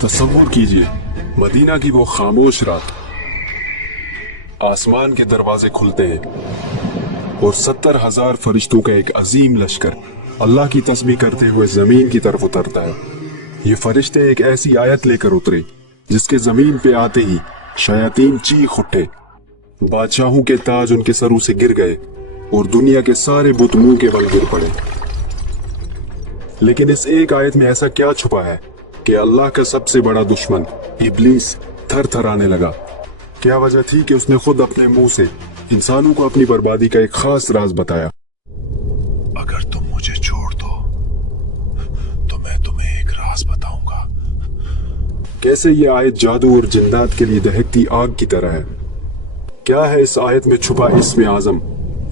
तसव्वुर कीजिए मदीना की वो खामोश रात। आसमान के दरवाजे खुलते हैं और 70,000 फरिश्तों का एक अजीम लश्कर अल्लाह की तस्बीह करते हुए जमीन की तरफ उतरता है। ये फरिश्ते एक ऐसी आयत लेकर उतरे जिसके जमीन पे आते ही शयातीन चीख उठे, बादशाहों के ताज उनके सरों से गिर गए और दुनिया के सारे बुत मुंह के बल गिर पड़े। लेकिन इस एक आयत में ऐसा क्या छुपा है कि अल्लाह का सबसे बड़ा दुश्मन इब्लीस थर थराने लगा? क्या वजह थी कि उसने खुद अपने मुंह से इंसानों को अपनी बर्बादी का एक खास राज बताया? अगर तुम मुझे छोड़ दो तो मैं तुम्हें एक राज बताऊंगा। कैसे ये आयत जादू और जिन्नात के लिए दहकती आग की तरह है? क्या है इस आयत में छुपा इस्म आजम,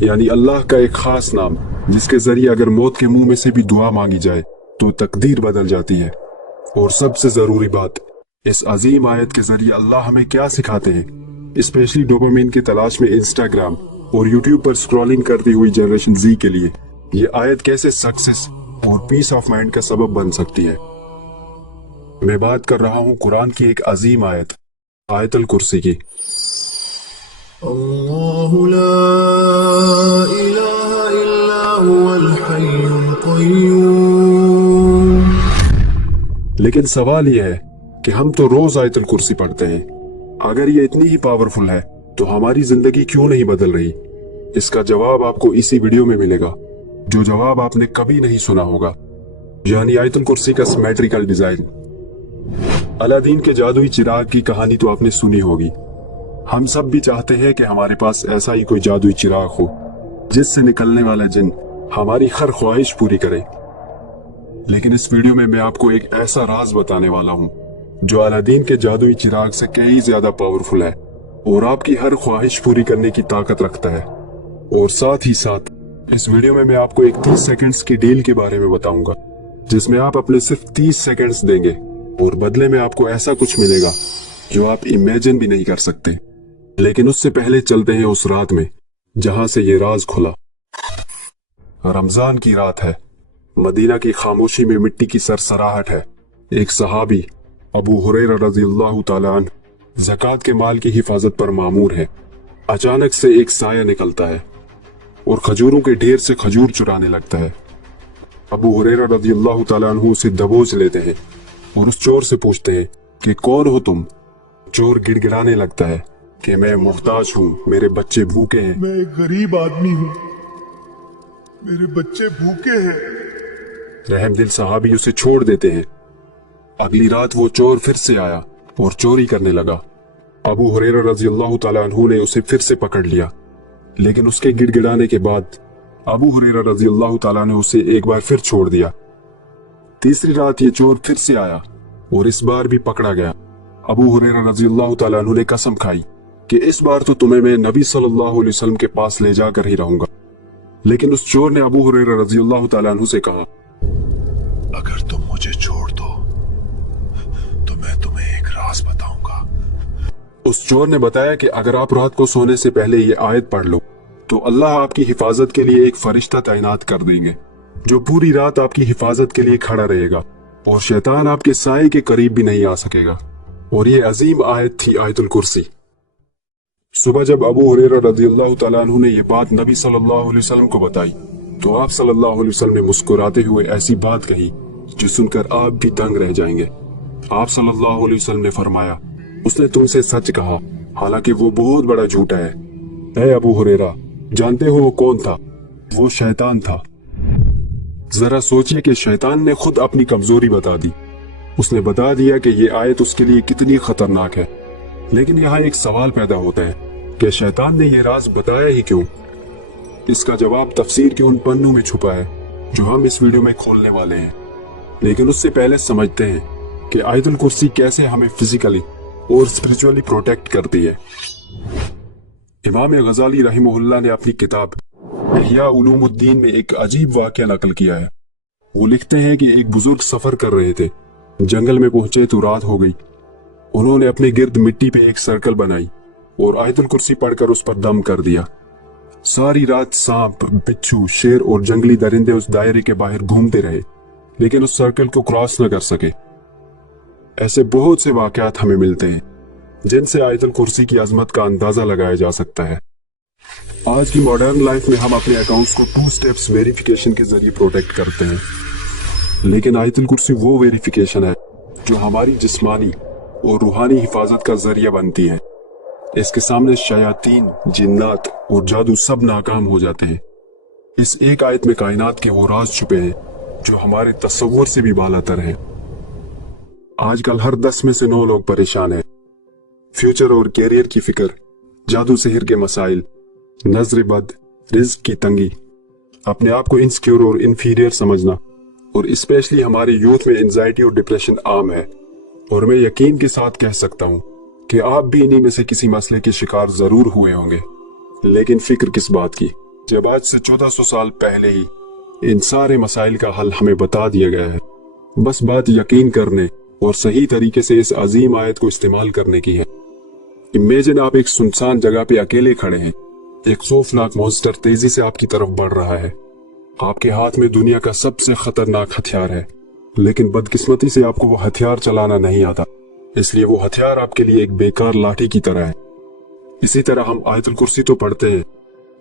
यानी अल्लाह का एक खास नाम जिसके जरिए अगर मौत के मुंह में से भी दुआ मांगी जाए तो तकदीर बदल जाती है? और सबसे जरूरी बात, इस अजीम आयत के जरिए अल्लाह हमें क्या सिखाते हैं, स्पेशली डोपामिन की तलाश में इंस्टाग्राम और यूट्यूब पर स्क्रॉलिंग करती हुई जनरेशन जी के लिए ये आयत कैसे सक्सेस और पीस ऑफ माइंड का सबब बन सकती है? मैं बात कर रहा हूँ कुरान की एक अजीम आयत, आयतुल कुर्सी की। अल्लाहु ला इलाहा इल्ला हुवल हय्युल क़य्यूम। लेकिन सवाल यह है कि हम तो रोज आयतुल कुर्सी पढ़ते हैं। अगर ये इतनी ही पावरफुल है तो हमारी जिंदगी क्यों नहीं बदल रही? इसका जवाब आपको इसी वीडियो में मिलेगा, जो जवाब आपने कभी नहीं सुना होगा, यानी आयतुल कुर्सी का सिमेट्रिकल डिजाइन। अलादीन के जादुई चिराग की कहानी तो आपने सुनी होगी। हम सब भी चाहते हैं कि हमारे पास ऐसा ही कोई जादुई चिराग हो जिससे निकलने वाला जिन हमारी हर ख्वाहिश पूरी करे। लेकिन इस वीडियो में मैं आपको एक ऐसा राज बताने वाला हूँ जो अलादीन के जादुई चिराग से कई ज्यादा पावरफुल है और आपकी हर ख्वाहिश पूरी करने की ताकत रखता है। और साथ ही साथ इस वीडियो में मैं आपको एक 30 सेकंड्स की डील के बारे में बताऊंगा जिसमें आप अपने सिर्फ 30 सेकंड्स देंगे और बदले में आपको ऐसा कुछ मिलेगा जो आप इमेजिन भी नहीं कर सकते। लेकिन उससे पहले चलते हैं उस रात में जहां से ये राज खुला। रमजान की रात है। मदीना की खामोशी में मिट्टी की सरसराहट है। एक सहाबी अबू हुरैरा रज़ियल्लाहु ताला अन्हु ज़कात के माल की हिफाजत पर मामूर है। अचानक से एक साया निकलता है और खजूरों के ढेर से खजूर चुराने लगता है। अबू हुरैरा रज़ियल्लाहु ताला अन्हु उसे दबोच लेते हैं और उस चोर से पूछते हैं कि कौन हो तुम? चोर गिड़गिड़ाने लगता है कि मैं मुहताज हूँ, मेरे बच्चे भूखे हैं। मैं एक गरीब आदमी हूँ, मेरे बच्चे भूखे हैं। रहमदिल सहाबी उसे छोड़ देते हैं। अगली रात वो चोर फिर से आया और चोरी करने लगा। अबू हुरैरा रज़ियल्लाहु ताला अन्हु ने उसे फिर से पकड़ लिया, लेकिन उसके गिड़गिड़ाने के बाद अबू हुरैरा रज़ियल्लाहु ताला ने उसे एक बार फिर छोड़ दिया। तीसरी रात ये चोर फिर से आया और इस बार भी पकड़ा गया। अबू हुरैरा रज़ियल्लाहु ताला अन्हु ने कसम खाई कि इस बार तो तुम्हें मैं नबी सल्लल्लाहु अलैहि वसल्लम के पास ले जाकर ही रहूंगा। लेकिन उस चोर ने अबू हुरैरा रज़ियल्लाहु ताला अन्हु से कहा, अगर तुम मुझे छोड़ दो तो मैं तुम्हें एक राज बताऊंगा। उस चोर ने बताया कि अगर आप रात को सोने से पहले ये आयत पढ़ लो तो अल्लाह आपकी हिफाजत के लिए एक फरिश्ता तैनात कर देंगे जो पूरी रात आपकी हिफाजत के लिए खड़ा रहेगा और शैतान आपके साए के करीब भी नहीं आ सकेगा। और ये अजीम आयत थी आयतुल कुर्सी। सुबह जब अबू हुरैरा रज़ियल्लाहु ताला अन्हु ने ये बात नबी सल्लल्लाहु अलैहि वसल्लम को बताई तो आप सल्लल्लाहु अलैहि वसल्लम ने मुस्कुराते हुए ऐसी बात कही जो सुनकर आप भी दंग रह जाएंगे। आप सल्लल्लाहु अलैहि वसल्लम ने फरमाया, उसने तुमसे सच कहा, हालांकि वो बहुत बड़ा झूठा है। ऐ अबू हुरैरा, जानते हो वो कौन था? वो शैतान था। जरा सोचिए कि शैतान ने खुद अपनी कमजोरी बता दी। उसने बता दिया कि ये आयत उसके लिए कितनी खतरनाक है। लेकिन यहाँ एक सवाल पैदा होता है कि शैतान ने ये राज बताया ही क्यों? इसका जवाब तफसीर के उन पन्नों में छुपा है जो हम इस वीडियो में खोलने वाले हैं। लेकिन उससे पहले समझते हैं कि आयतुल कुर्सी कैसे हमें फिजिकली और स्पिरिचुअली प्रोटेक्ट करती है। इमाम गजाली रहमहुल्लाह ने अपनी किताब इह्या उलूमुद्दीन में एक अजीब वाक़या नकल किया है। वो लिखते हैं कि एक बुजुर्ग सफर कर रहे थे, जंगल में पहुंचे तो रात हो गई। उन्होंने अपने गिर्द मिट्टी पे एक सर्कल बनाई और आयतुल कुर्सी पढ़कर उस पर दम कर दिया। सारी रात सांप, बिच्छू, शेर और जंगली दरिंदे उस दायरे के बाहर घूमते रहे, लेकिन उस सर्कल को क्रॉस न कर सके। ऐसे बहुत से वाकयात हमें मिलते हैं जिनसे आयतुल कुर्सी की अजमत का अंदाजा लगाया जा सकता है। आज की मॉडर्न लाइफ में हम अपने अकाउंट्स को 2 स्टेप्स वेरिफिकेशन के जरिए प्रोटेक्ट करते हैं, लेकिन आयतुल कुर्सी वो वेरिफिकेशन है जो हमारी जिस्मानी और रूहानी हिफाजत का जरिया बनती है। इसके सामने शयातीन, जिन्नात और जादू सब नाकाम हो जाते हैं। इस एक आयत में कायनात के वो राज छुपे हैं जो हमारे तस्वुर से भी बालातर हैं। आजकल हर 10 में से 9 लोग परेशान हैं। फ्यूचर और कैरियर की फिक्र, जादू सिहर के मसाइल, नजर बद, रिज्क की तंगी, अपने आप को इनसिक्योर और इन्फीरियर समझना, और स्पेशली हमारे यूथ में एंजाइटी और डिप्रेशन आम है। और मैं यकीन के साथ कह सकता हूँ कि आप भी इन्हीं में से किसी मसले के शिकार जरूर हुए होंगे। लेकिन फिक्र किस बात की, जब आज से 1400 साल पहले ही इन सारे मसाइल का हल हमें बता दिया गया है। बस बात यकीन करने और सही तरीके से इस अजीम आयत को इस्तेमाल करने की है। इमेजिन आप एक सुनसान जगह पे अकेले खड़े हैं। एक खौफनाक मॉन्स्टर तेजी से आपकी तरफ बढ़ रहा है। आपके हाथ में दुनिया का सबसे खतरनाक हथियार है, लेकिन बदकिस्मती से आपको वो हथियार चलाना नहीं आता, इसलिए वो हथियार आपके लिए एक बेकार लाठी की तरह है। इसी तरह हम आयतुल कुर्सी तो पढ़ते हैं,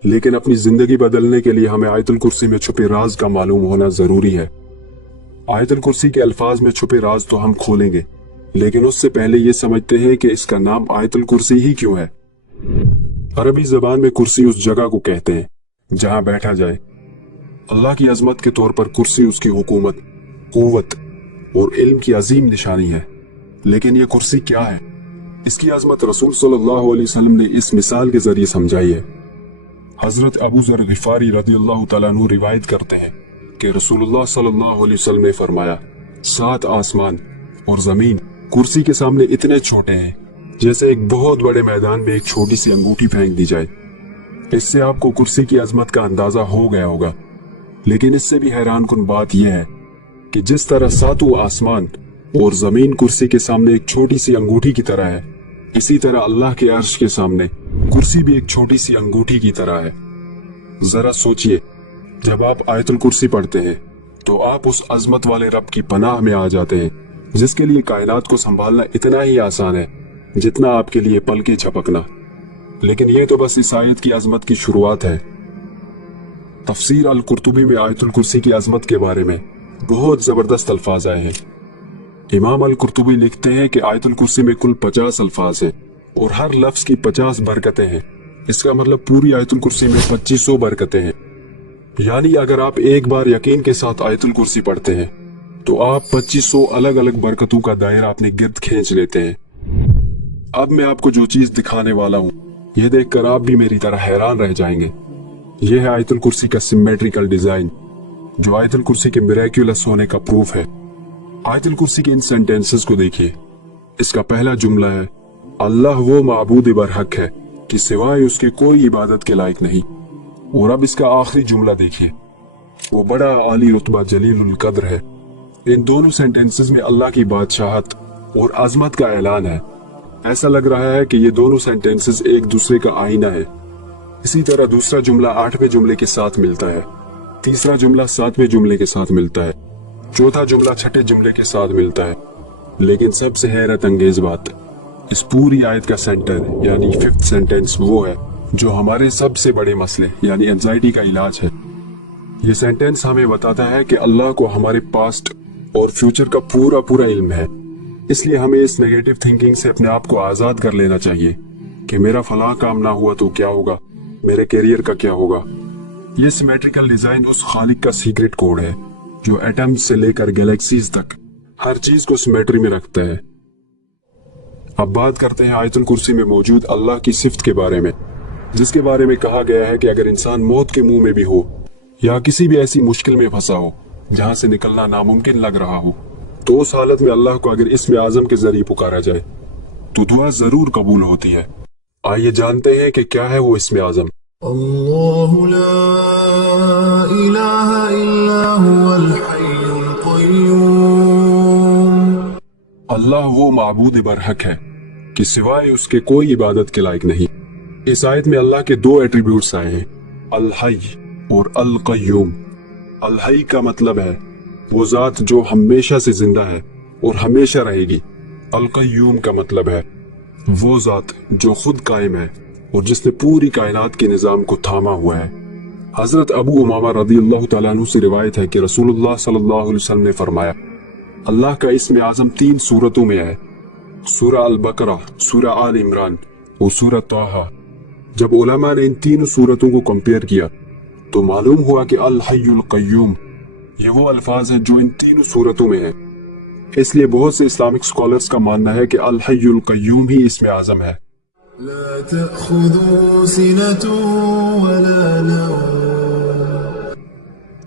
लेकिन अपनी जिंदगी बदलने के लिए हमें आयतुल कुर्सी में छुपे राज का मालूम होना जरूरी है। आयतुल कुर्सी के अल्फाज में छुपे राज तो हम खोलेंगे, लेकिन उससे पहले ये समझते हैं कि इसका नाम आयतुल कुर्सी ही क्यों है। अरबी जबान में कुर्सी उस जगह को कहते हैं जहां बैठा जाए। अल्लाह की अजमत के तौर पर कुर्सी उसकी हुकूमत, कुव्वत और इल्म की अजीम निशानी है। लेकिन ये कुर्सी क्या है? इसकी अजमत रसूल सल्लल्लाहु अलैहि वसल्लम ने इस मिसाल के जरिए समझाई है। हजरत अबू ज़र गिफारी रज़ियल्लाहु तआला अन्हु रिवायत करते हैं कि रसूलुल्लाह सल्लल्लाहु अलैहि वसल्लम ने फरमाया, 7 आसमान और जमीन कुर्सी के सामने इतने छोटे हैं जैसे एक बहुत बड़े मैदान में एक छोटी सी अंगूठी फेंक दी जाए। इससे आपको कुर्सी की अजमत का अंदाजा हो गया होगा। लेकिन इससे भी हैरान कुन बात यह है कि जिस तरह 7 आसमान और जमीन कुर्सी के सामने एक छोटी सी अंगूठी की तरह है, इसी तरह अल्लाह के अर्श के सामने कुर्सी भी एक छोटी सी अंगूठी की तरह है। जरा सोचिए, जब आप आयतुल कुर्सी पढ़ते हैं तो आप उस अजमत वाले रब की पनाह में आ जाते हैं, जिसके लिए कायनात को संभालना इतना ही आसान है जितना आपके लिए पल के झपकना। लेकिन ये तो बस इस आयत की अजमत की शुरुआत है। तफसीर अल कुर्तुबी में आयतुल कुर्सी की अजमत के बारे में बहुत जबरदस्त अल्फाज आए हैं। इमाम अल कुर्तुबी लिखते हैं कि आयतुल कुर्सी में कुल 50 अल्फाज हैं और हर लफ्ज की 50 बरकतें हैं। इसका मतलब पूरी आयतुल कुर्सी में 2500 बरकतें हैं। यानी अगर आप एक बार यकीन के साथ आयतुल कुर्सी पढ़ते हैं तो आप 2500 अलग अलग बरकतों का दायरा अपने गिर्द खींच लेते हैं। अब मैं आपको जो चीज दिखाने वाला हूँ, यह देखकर आप भी मेरी तरह हैरान रह जाएंगे। यह है आयतुल कुर्सी का सिमेट्रिकल डिजाइन, जो आयतुल कुर्सी के मिरेक्युलस होने का प्रूफ है। आयतुल कुर्सी के इन सेंटेंसेस को देखिए। इसका पहला जुमला है, अल्लाह वो माबूद बरहक है कि सिवाय उसके कोई इबादत के लायक नहीं। और अब इसका आखिरी जुमला देखिए, वो बड़ा आली रुतबा जलीलुल कद्र है। इन दोनों सेंटेंसेस में अल्लाह की बादशाहत और अजमत का ऐलान है। ऐसा लग रहा है कि ये दोनों सेंटेंसेस एक दूसरे का आईना है। इसी तरह दूसरा जुमला 8वें जुमले के साथ मिलता है, तीसरा जुमला 7वें जुमले के साथ मिलता है, चौथा जुमला 6ठे जुमले के साथ मिलता है। लेकिन सबसे हैरत अंगेज बात, इस पूरी आयत का सेंटर यानी 5th सेंटेंस वो है जो हमारे सबसे बड़े मसले यानी एंजाइटी का इलाज है। ये सेंटेंस हमें बताता है कि अल्लाह को हमारे पास्ट और फ्यूचर का पूरा पूरा इल्म है। इसलिए हमें इस नेगेटिव थिंकिंग से अपने आप को आजाद कर लेना चाहिए कि मेरा फलां काम ना हुआ तो क्या होगा, मेरे कैरियर का क्या होगा। ये सिमेट्रिकल डिजाइन उस खालिक का सीक्रेट कोड है जो एटम से लेकर गैलेक्सीज तक हर चीज को सिमेट्री में रखता है। अब बात करते हैं आयतुल कुर्सी में मौजूद अल्लाह की सिफ्त के बारे में, जिसके बारे में कहा गया है कि अगर इंसान मौत के मुंह में भी हो या किसी भी ऐसी मुश्किल में फंसा हो जहां से निकलना नामुमकिन लग रहा हो, तो उस हालत में अल्लाह को अगर इसमें आजम के जरिए पुकारा जाए तो दुआ जरूर कबूल होती है। आइए जानते हैं कि क्या है वो इसमें आजम। अल्लाहु ला इलाहा इल्ला हुवल हय्युल क़य्यूम। अल्लाह वो माबूद बरहक है कि सिवाय उसके कोई इबादत के लायक नहीं। इस आयत में अल्लाह के 2 एट्रीब्यूट्स आए हैं, अल हय्य और अल क़य्यूम। अल हय्य का मतलब है वो जात जो हमेशा से जिंदा है और हमेशा रहेगी, अल-क़य्यूम का मतलब है वो ज़ात जो खुद कायम है और जिसने पूरी कायनात के निज़ाम को थामा हुआ है। हज़रत अबू उमामा रज़ियल्लाहु तआला अन्हु से रिवायत है कि रसूलुल्लाह सल्लल्लाहु अलैहि वसल्लम ने फरमाया, अल्लाह का इस्म आज़म 3 सूरतों में है, सूरह अल-बकरा, सूरह आल इमरान और सूरह ताहा। जब उलमा ने इन 3 सूरतों को कंपेयर किया तो मालूम हुआ कि अल हय्युल क़य्यूम ये वो अल्फाज हैं जो इन 3 सूरतों में है। इसलिए बहुत से इस्लामिक स्कॉलर्स का मानना है कि अल हय्युल क़य्यूम ही इस्म आज़म है। لا تأخذه سنة ولا نوم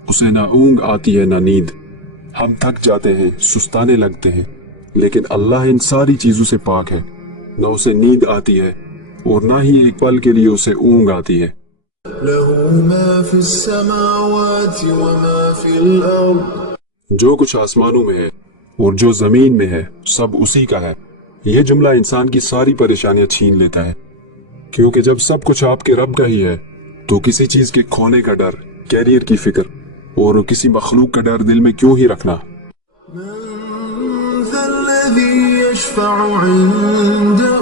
उसे ना ऊंग आती है ना नींद। हम थक जाते हैं, सुस्ताने लगते हैं, लेकिन अल्लाह इन सारी चीजों से पाक है। न उसे नींद आती है और ना ही एक पल के लिए उसे ऊंग आती है। له ما في السماوات وما في الأرض जो कुछ आसमानों में है और जो जमीन में है सब उसी का है। यह जुमला इंसान की सारी परेशानियां छीन लेता है, क्योंकि जब सब कुछ आपके रब का ही है तो किसी चीज के खोने का डर, कैरियर की फिक्र और किसी मखलूक का डर दिल में क्यों ही रखना। من ذا الذي يشفع عنده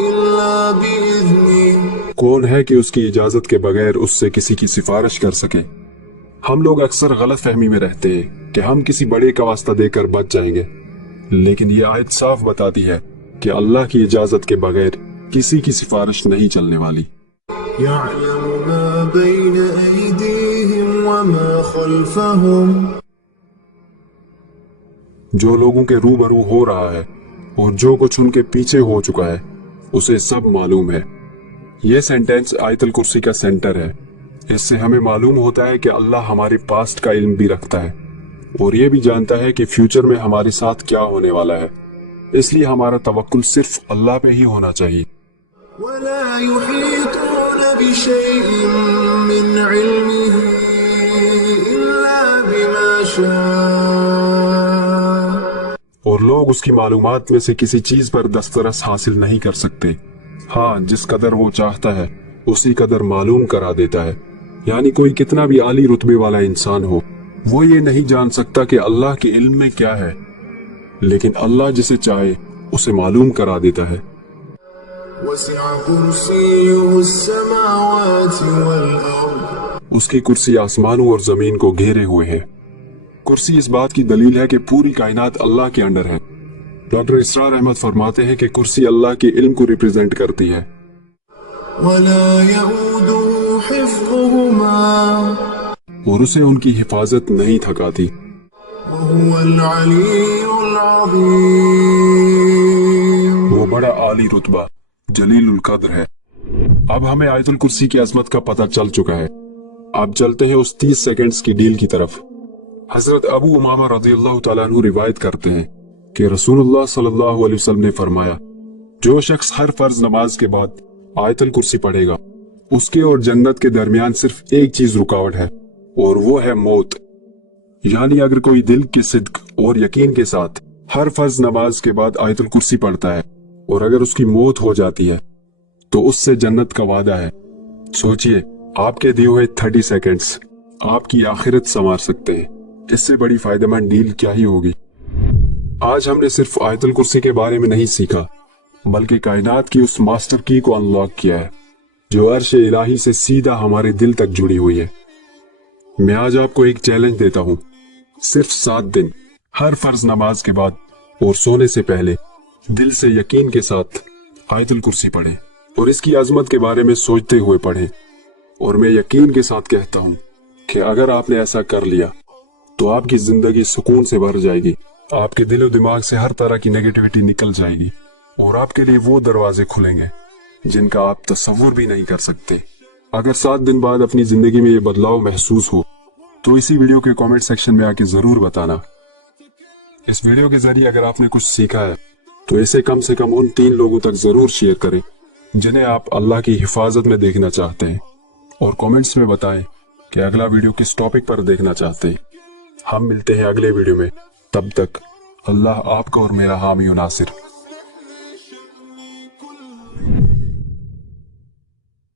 إلا بإذنه कौन है कि उसकी इजाजत के बगैर उससे किसी की सिफारिश कर सके। हम लोग अक्सर गलत फहमी में रहते हैं कि हम किसी बड़े का वास्ता देकर बच जाएंगे, लेकिन ये आयत साफ बताती है कि अल्लाह की इजाजत के बगैर किसी की सिफारिश नहीं चलने वाली। يعلم ما بين أيديهم وما خلفهم जो लोगों के रूबरू हो रहा है और जो कुछ उनके पीछे हो चुका है उसे सब मालूम है। यह सेंटेंस आयतुल कुर्सी का सेंटर है। इससे हमें मालूम होता है कि अल्लाह हमारे पास्ट का इल्म भी रखता है और ये भी जानता है कि फ्यूचर में हमारे साथ क्या होने वाला है। इसलिए हमारा तवक्कुल सिर्फ अल्लाह पे ही होना चाहिए। ولا يحيطون بشيء من علمه إلا بما شاء और लोग उसकी मालूमात में से किसी चीज पर दस्तरस हासिल नहीं कर सकते। हाँ, जिस कदर वो चाहता है उसी कदर मालूम करा देता है। यानी कोई कितना भी आली रुतबे वाला इंसान हो, वो ये नहीं जान सकता कि अल्लाह के इल्म में क्या है, लेकिन अल्लाह जिसे चाहे उसे मालूम करा देता है। وسع كرسيه السماوات والأرض उसकी कुर्सी आसमानों और जमीन को घेरे हुए है। कुर्सी इस बात की दलील है कि पूरी कायनात अल्लाह के अंडर है। डॉक्टर इसरार अहमद फरमाते हैं कि कुर्सी अल्लाह के इल्म को रिप्रेजेंट करती है। ولا يؤوده حفظهما और उसे उनकी हिफाजत नहीं थकाती। وهو العلي العظيم वो बड़ा आली रुतबा जलीलुल कद्र है। अब हमें आयतुल कुर्सी की अजमत का पता चल चुका है। अब चलते हैं उस 30 सेकंड्स की डील की तरफ। हजरत अबू उमामा रज़ियल्लाहु तआला अन्हु रिवायत करते हैं कि रसूलुल्लाह सल्लल्लाहु अलैहि वसल्लम ने फरमाया, जो शख्स हर फर्ज नमाज के बाद आयतुल कुर्सी पढ़ेगा उसके और जन्नत के दरमियान सिर्फ एक चीज रुकावट है और वो है मौत। यानी अगर कोई दिल के सिद्क और यकीन के साथ हर फर्ज नमाज के बाद आयतुल कुर्सी पढ़ता है और अगर उसकी मौत हो जाती है तो उससे जन्नत का वादा है। सोचिए, आपके दिए हुए 30 सेकंड्स आपकी आखिरत संवार सकते हैं। इससे बड़ी फायदेमंद डील क्या ही होगी। आज हमने सिर्फ आयतुल कुर्सी के बारे में नहीं सीखा, बल्कि कायनात की उस मास्टर की को अनलॉक किया है जो अर्श इलाही से सीधा हमारे दिल तक जुड़ी हुई है। मैं आज आपको एक चैलेंज देता हूँ, सिर्फ 7 दिन हर फर्ज नमाज के बाद और सोने से पहले दिल से यकीन के साथ आयतुल कुर्सी पढ़ें और इसकी अजमत के बारे में सोचते हुए पढ़ें। और मैं यकीन के साथ कहता हूँ कि अगर आपने ऐसा कर लिया तो आपकी जिंदगी सुकून से भर जाएगी, आपके दिलो दिमाग से हर तरह की नेगेटिविटी निकल जाएगी और आपके लिए वो दरवाजे खुलेंगे जिनका आप तसव्वुर भी नहीं कर सकते। अगर 7 दिन बाद अपनी जिंदगी में ये बदलाव महसूस हो तो इसी वीडियो के कमेंट सेक्शन में आके जरूर बताना। इस वीडियो के जरिए अगर आपने कुछ सीखा है तो इसे कम से कम उन 3 लोगों तक जरूर शेयर करें जिन्हें आप अल्लाह की हिफाजत में देखना चाहते हैं, और कमेंट्स में बताएं कि अगला वीडियो किस टॉपिक पर देखना चाहते हैं। हम मिलते हैं अगले वीडियो में, तब तक अल्लाह आपका और मेरा हामी और नासिर।